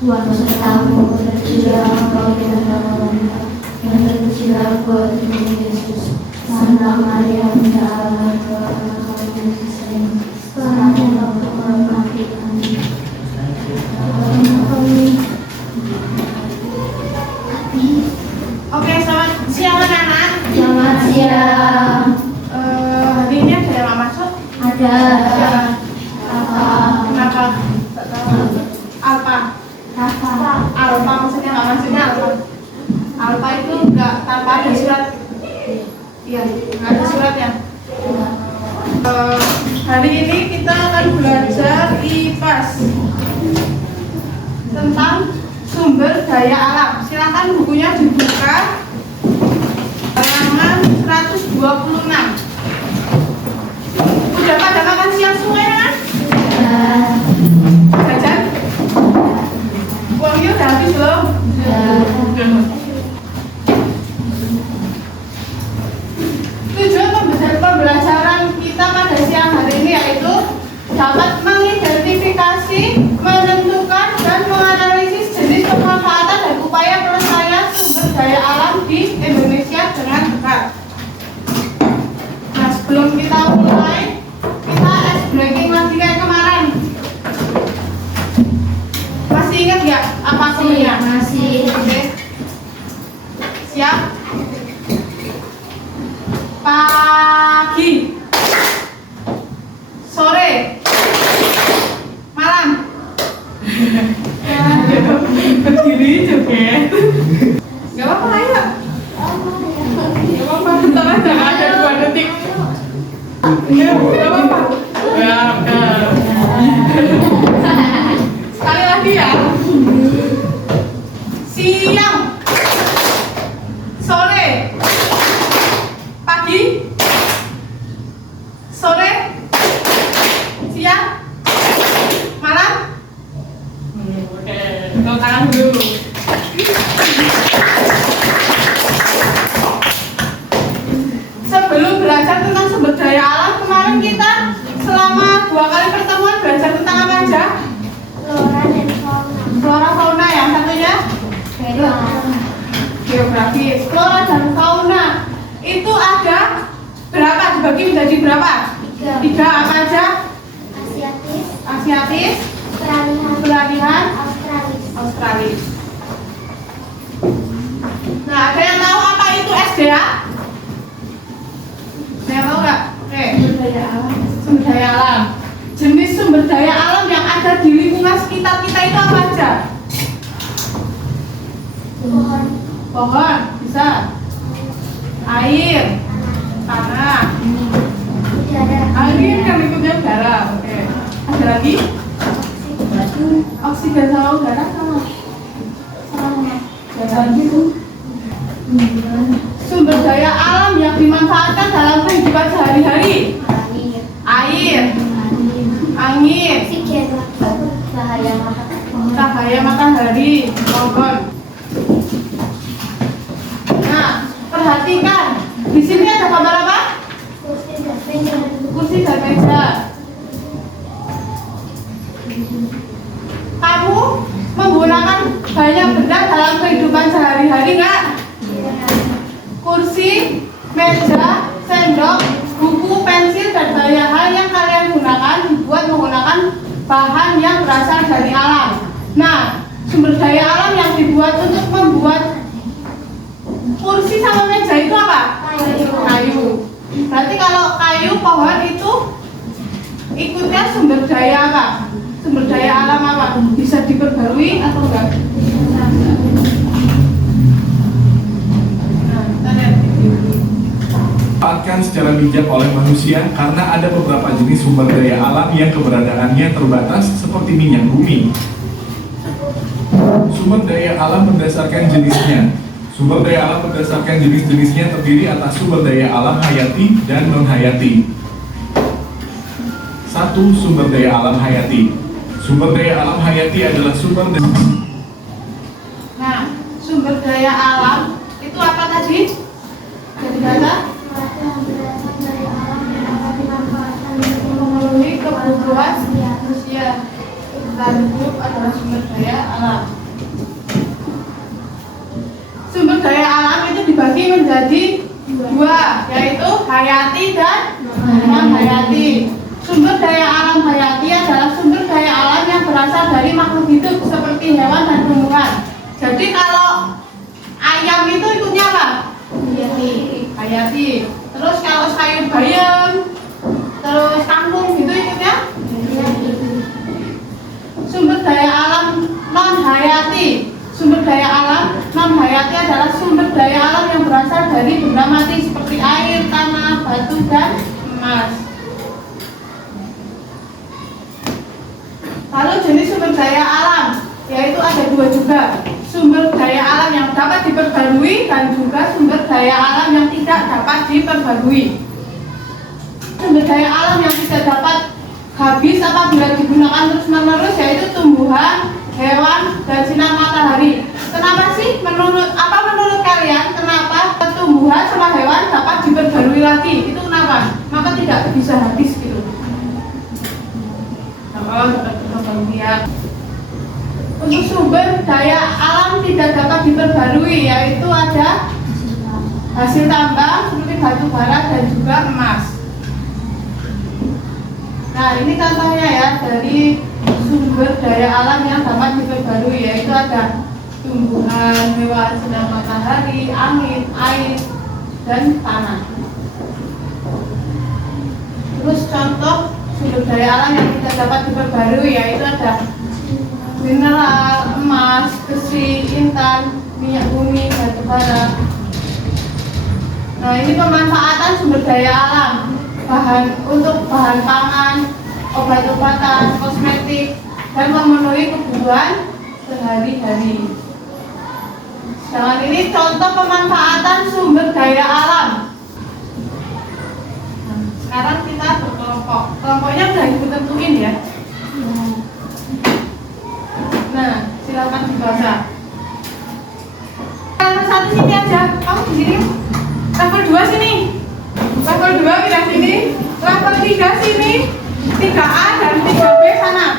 Tuhan sertamu, terpujilah Engkau di antara wanita, dan terpujilah buah tubuhmu Yesus. Santa Maria, Bunda Allah, doakanlah kami yang berdosa, sekarang dan waktu kami mati. Amin. Oke, selamat siang anak-anak. Selamat siang. Hari ini ada yang nggak masuk? Ada. Kenapa? Alpa. Alpa maksudnya nggak masuknya Alpa. Alpa itu nggak tanpa ada surat. Iya, nggak ada suratnya. Hari ini kita akan belajar IPAS tentang sumber daya alam. Silakan bukunya dibuka halaman 126. Udah pada makan siang semua ya kan? Jajan? Uangnya udah habis belum? Tujuan pembelajaran kita pada siang hari ini yaitu dapat mengidentifikasi, menentukan, dan menganalisis jenis pemanfaatan dan upaya pelestarian sumber daya alam di Indonesia dengan benar. Nah, sebelum kita mulai, kita ice breaking lagi kayak kemarin. Masih ingat nggak apa kuliah? Masih. Oke. Siap? Pagi, sore, malam. Berdiri juga. Gak apa-apa ya? Gak apa-apa, bentar aja, ada 2 detik. Ya, gak apa-apa. Sekali lagi ya. Siang, sore, pagi, sore, siang, malam. Oke, tepuk tangan dulu. Sebelum belajar tentang sumber daya alam, kemarin kita selama 2 kali pertemuan belajar tentang apa aja? Flora dan fauna. Flora fauna, yang satunya geografi. Flora dan fauna itu ada berapa? Dibagi menjadi berapa? 3. Apa aja? Asiatis, Asiatis, peralihan, peralihan, Australis. Australis. Nah, ada yang tahu apa itu SDA? Ada yang tahu nggak? Oke. Sumber daya alam. Jenis sumber daya alam yang ada di lingkungan sekitar kita itu apa aja? Pohon, Pohon, bisa. Air, tanah. udara, Air kan ikutnya udara. Oke. Ada lagi? Oksigen sama udara sama. Sumber daya alam yang dimanfaatkan dalam kehidupan sehari-hari. Air, angin, oksigen, cahaya matahari, pohon. Nah, perhatikan. Di sini ada gambar apa? Kursi dan meja. Kamu menggunakan banyak benda dalam kehidupan sehari-hari nggak? Kursi, meja, sendok, buku, pensil, dan banyak hal yang kalian gunakan dibuat menggunakan bahan yang berasal dari alam. Nah, sumber daya alam yang dibuat untuk membuat kursi sama meja itu apa? Kayu. Berarti kalau kayu, pohon itu ikutnya sumber daya apa? Sumber daya alam apa? Bisa diperbarui atau enggak? Nah, kita lihat. Dimanfaatkan secara bijak oleh manusia karena ada beberapa jenis sumber daya alam yang keberadaannya terbatas seperti minyak bumi. Sumber daya alam berdasarkan jenisnya. Sumber daya alam berdasarkan jenis-jenisnya terdiri atas sumber daya alam hayati dan non-hayati. 1. Sumber daya alam hayati. Sumber daya alam hayati adalah sumber daya. Nah, sumber daya alam itu apa tadi? Jadi data memenuhi kebutuhan manusia. Bertahan hidup adalah sumber daya alam. Sumber daya alam itu dibagi menjadi dua, yaitu hayati dan non-hayati. Sumber daya alam hayati adalah sumber daya alam yang berasal dari makhluk hidup seperti hewan dan tumbuhan. Jadi kalau ayam itu ikutnya apa? Hayati. Terus kalau sayur bayam, terus kangkung itu ikutnya sumber daya alam non hayati. Sumber daya alam non hayati adalah sumber daya alam yang berasal dari benda mati seperti air, tanah, batu, dan emas. Lalu jenis sumber daya alam yaitu ada dua juga, sumber daya alam yang dapat diperbarui dan juga sumber daya alam yang tidak dapat diperbarui. Sumber daya alam yang tidak dapat habis apabila digunakan terus-menerus yaitu tumbuhan, hewan, dan sinar matahari. Kenapa sih? Menurut kalian kenapa tumbuhan sama hewan dapat diperbarui lagi? Itu kenapa? Maka tidak bisa habis gitu. Dapat diperbarui. Untuk sumber daya alam tidak dapat diperbarui yaitu ada hasil tambang seperti batu bara dan juga emas. Nah ini contohnya ya dari sumber daya alam yang dapat diperbarui yaitu ada tumbuhan, hewan, sinar matahari, angin, air, dan tanah. Terus contoh sumber daya alam yang tidak dapat diperbarui yaitu ada mineral, emas, besi, intan, minyak bumi, batu bara. Nah ini pemanfaatan sumber daya alam untuk bahan pangan, obat-obatan, kosmetik, dan memenuhi kebutuhan sehari-hari. Sedangkan ini contoh pemanfaatan sumber daya alam. Nah, sekarang kita berkelompok. Kelompoknya sudah ibu tentuin ya. Nah, silakan dibaca. Level 1 sini aja. Kamu di sini. Level 2 sini. Level 2 pindah sini. Level 3 sini. 3A dan 3B sana.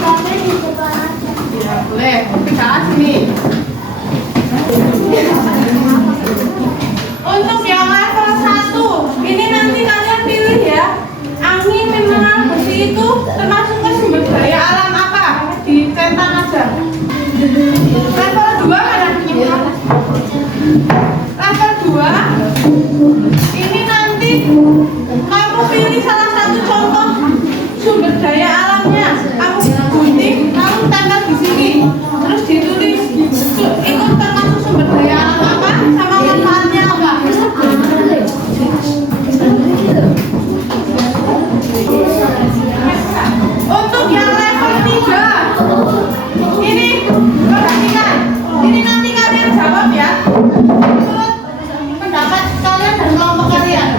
Tapi di depan aja. Ya, boleh. 3A sini. Untuk yang level 1, ini nanti kalian pilih ya. Angin, mineral, besi itu termasuk ke sumber daya alam apa? Dicentang aja. Level 2 mana? Level 2 ini nanti kamu pilih salah satu contoh sumber daya alamnya. Kamu gunting, kamu tempel di sini. Terus ditulis itu termasuk sumber daya alam apa sama manfaatnya apa? Untuk yang level 3 ini perhatikan, ini nanti kalian jawab ya menurut pendapat kalian dan kelompok kalian.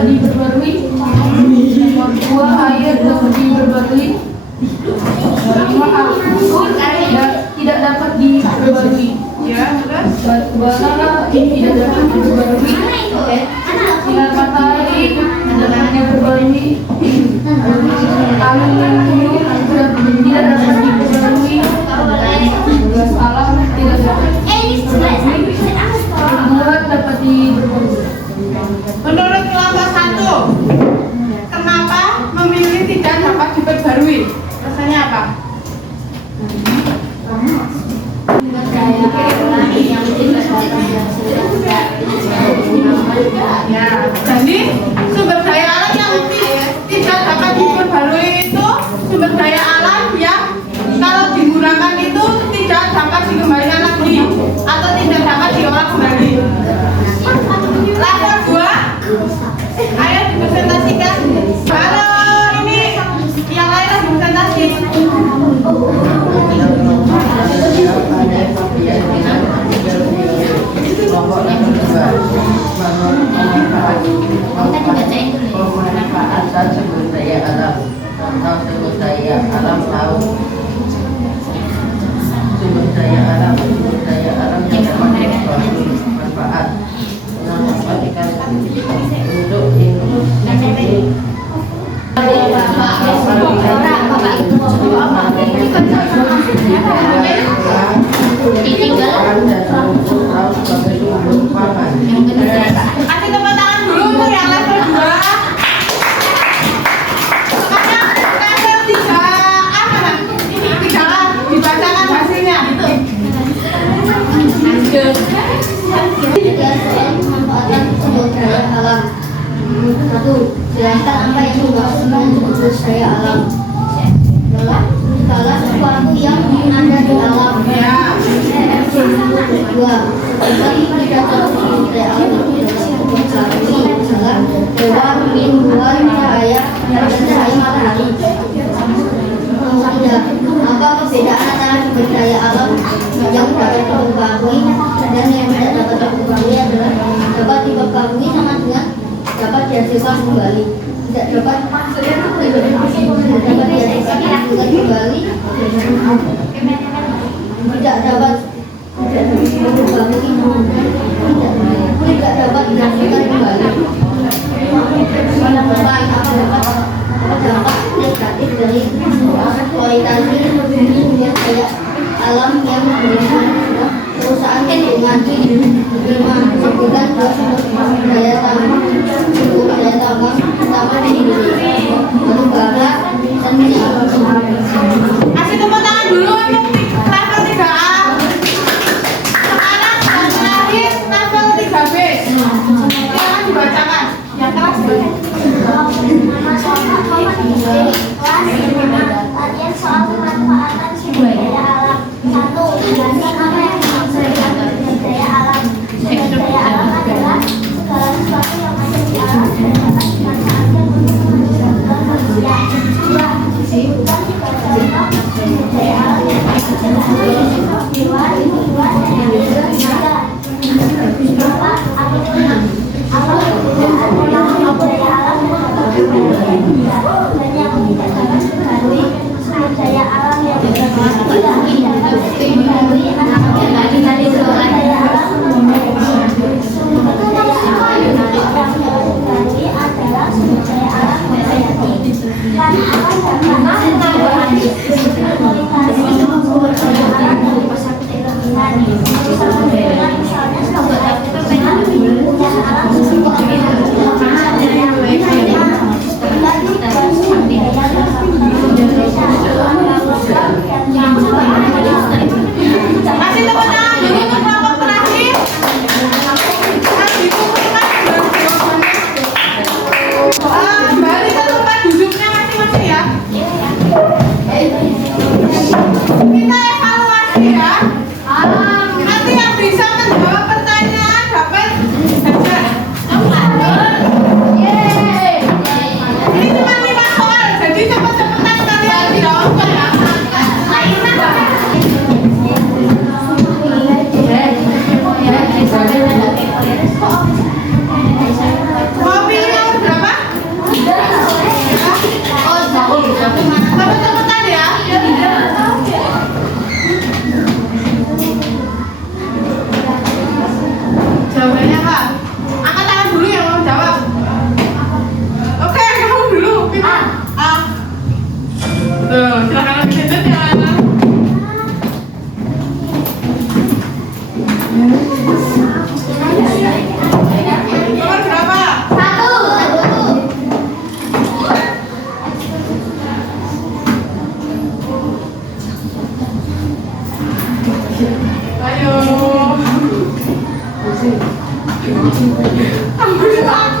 dapat diperbarui. Nomor 2, air dapat diperbarui. Nomor 5, tidak dapat diperbarui. Ya, terus Batu bara ini tidak dapat diperbarui. Sinar matahari dapat diperbarui. Aluminium tidak dapat diperbarui. Gas alam tidak dapat diperbarui. Tumbuhan dapat diperbarui. menurut kelompok 1, kenapa memilih tidak dapat diperbarui? Rasanya apa? Ya, jadi sumber daya alam yang tidak dapat diperbarui itu sumber daya alam yang kalau digunakan itu tidak dapat dikembalikan lagi atau tidak dapat diolah kembali. Lapor 2, ayo dipresentasikan. Halo, ini yang lain dipresentasi. Pemanfaatan sumber daya alam atau sumber daya alam laut. Sumber daya alam yang dapat bermanfaat memanfaatkan untuk industri. Kasih tepuk tangan dulu untuk yang level 2. Sekarang level 3A mana? Dibacakan hasilnya. Tiga soal pemanfaatan sumber daya alam. 1. Jelaskan apa yang dimaksud dengan sumber daya alam. Dalam segala sesuatu yang ada di alam. Kedua, seperti tidak sumber daya alam itu dapat diketahui adalah dewa, tumbuhan, cahaya, dan cahaya matahari. Tiga, apa perbedaan antara sumber daya alam yang dapat diperbarui dan yang tidak dapat diperbarui adalah dapat diperbarui sama dengan dapat dihasilkan kembali. Tidak dapat dihasilkan kembali. Tidak dapat dihasilkan kembali. Dampak negatif dari eksploitasi sumber daya alam yang memberikan perusahaan dengan menyebutkan sumber daya tambang utama di Indonesia, batu bara dan minyak. Kasih tepuk tangan dulu untuk level 3A. Sekarang yang terakhir level 3B. Silakan dibacakan. Yang keras Latihan soal pemanfaatan sumber daya alam. 1. Jelaskan apa yang dimaksud dengan sumber daya alam. Sumber daya alam adalah segala sesuatu yang ada di alam dan dapat dimanfaatkan untuk kemajuan manusia. 2. Disebutkan beberapa sumber daya alam yang dapat dimanfaatkan dewa, tumbuhan, dan yang lainnya. 4. Artinya apa perbedaan sumber daya alam dan yang tidak dapat diperbarui. Sumber daya alam yang tidak dapat diperbarui adalah sumber daya alam yang dapat diperbarui adalah sumber daya alam hayati. Karena akan dapat eksploitasi sumber daya alam yang bisa dikembangkan. Sama dengan misalnya sumber alam seperti Kasih tepuk tangan dulu untuk kelompok terakhir. Balik ke tempat duduknya masing-masing ya. Ayo. Ambil aku.